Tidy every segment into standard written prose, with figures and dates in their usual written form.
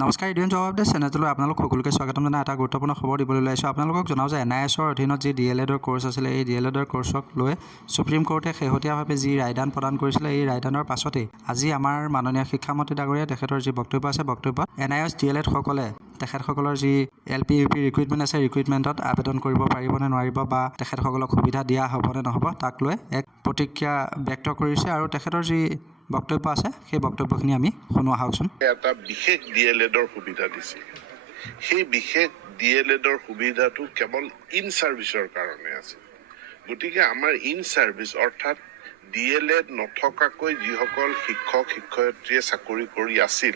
নমস্কাৰ, ইডিয়ন job update চেনেলটোলৈ আপোনালোক সকলোকে স্বাগতম জনাই এটা গুৰুত্বপূৰ্ণ খবৰ দিবলৈ ওলাইছোঁ। আপোনালোকক জনাওঁ যে NISৰ অধীনত যি DLEDৰ কোৰ্চ আছিলে, এই DLEDৰ কোৰ্চক লৈ সুপ্ৰিম কোৰ্টে শেহতীয়াভাৱে যি ৰায়দান প্ৰদান কৰিছিলে, এই ৰায়দানৰ পাছতেই আজি আমাৰ মাননীয় শিক্ষামন্ত্ৰী ডাঙৰীয়া তেখেতৰ যি বক্তব্য আছে, বক্তব্যত NIS DLED সকলে তেখেতসকলৰ যি LP UP ৰিক্ৰুইটমেণ্ট আছে, ৰিক্ৰুইটমেণ্টত আবেদন কৰিব পাৰিব নে নোৱাৰিব বা তেখেতসকলক সুবিধা দিয়া হ'ব নে নহ'ব, তাক লৈ এক প্ৰতিক্ৰিয়া ব্যক্ত কৰিছে। আৰু তেখেতৰ যি বক্তব্য আছে, সেই বক্তব্যখিনি আমি শুনো আহকচোন। এটা বিশেষ ডিএলএডৰ সুবিধা দিছে। সেই বিশেষ ডিএলএডৰ সুবিধাটো কেৱল ইন সাৰ্ভিসৰ কাৰণে আছে। গতিকে আমাৰ ইন সাৰ্ভিস অৰ্থাৎ ডিএলএড নথকাকৈ যিসকল শিক্ষক শিক্ষয়িত্ৰীয়ে চাকৰি কৰি আছিল,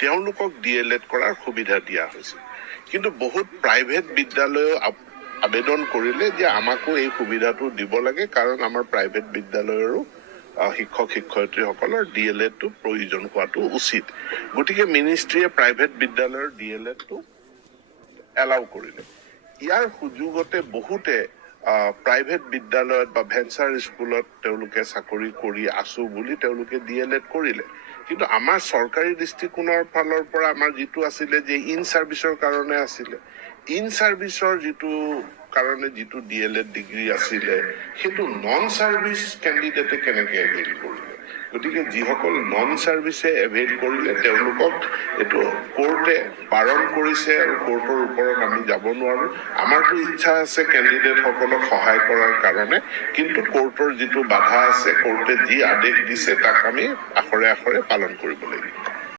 তেওঁলোকক ডিএলএড কৰাৰ সুবিধা দিয়া হৈছে। কিন্তু বহুত প্ৰাইভেট বিদ্যালয়ও আবেদন কৰিলে যে আমাকো এই সুবিধাটো দিব লাগে, কাৰণ আমাৰ প্ৰাইভেট বিদ্যালয়ৰো শিক্ষক শিক্ষয়িত্ৰীসকলৰ ডিএলএডটো প্ৰয়োজন হোৱাটো উচিত। গতিকে মিনিষ্ট্ৰীয়ে প্ৰাইভেট বিদ্যালয়ৰ ডিএলএডটো এলাউ কৰিলে। ইয়াৰ সুযোগতে বহুতে প্ৰাইভেট বিদ্যালয়ত বা ভেঞ্চাৰ স্কুলত তেওঁলোকে চাকৰি কৰি আছো বুলি তেওঁলোকে ডিএলএড কৰিলে। কিন্তু আমাৰ চৰকাৰী দৃষ্টিকোণৰ ফালৰ পৰা আমাৰ যিটো আছিলে যে ইন সাৰ্ভিসৰ কাৰণে আছিলে, ইন সাৰ্ভিসৰ কাৰণে যিটো ডিএলএড ডিগ্ৰী আছিলে, সেইটো নন সাৰ্ভিস কেণ্ডিডেটে কেনেকে এভেইল কৰিলে। গতিকে যিসকল নন সাৰ্ভিসে এভেইল কৰিলে তেওঁলোকক এইটো কোৰ্টে বাৰণ কৰিছে, আৰু কোৰ্টৰ ওপৰত আমি যাব নোৱাৰো। আমাৰতো ইচ্ছা আছে কেণ্ডিডেট সকলক সহায় কৰাৰ কাৰণে, কিন্তু কোৰ্টৰ যিটো বাধা আছে, কোৰ্টে যি আদেশ দিছে তাক আমি আখৰে আখৰে পালন কৰিব লাগিব।